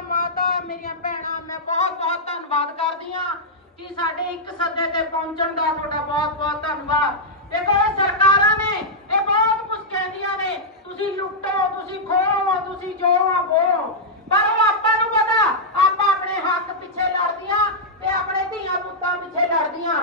ਮੇਰੀਆਂ ਮਾਤਾ, ਮੇਰੀਆਂ ਭੈਣਾਂ, ਮੈਂ ਬਹੁਤ ਬਹੁਤ ਧੰਨਵਾਦ ਕਰਦੀ ਹਾਂ ਕਿ ਸਾਡੇ ਇੱਕ ਸੱਦੇ ਤੇ ਪਹੁੰਚਣ ਦਾ ਤੁਹਾਡਾ ਬਹੁਤ ਬਹੁਤ ਧੰਨਵਾਦ। ਦੇਖੋ, ਇਹ ਸਰਕਾਰਾਂ ਨੇ, ਇਹ ਬਹੁਤ ਕੁਝ ਕਹਿੰਦੀਆਂ ਨੇ, ਤੁਸੀਂ ਲੁੱਟੋ, ਤੁਸੀਂ ਖੋਹੋ, ਤੁਸੀਂ ਜੋ ਆ ਬੋਲੋ ਪਰ ਉਹ ਆਪਾਂ ਨੂੰ ਪਤਾ, ਆਪਾਂ ਆਪਣੇ ਹੱਕ ਪਿੱਛੇ ਲੜਦੀਆਂ ਤੇ ਆਪਣੇ ਧੀਆਂ ਪੁੱਤਾਂ ਪਿੱਛੇ ਲੜਦੀਆਂ।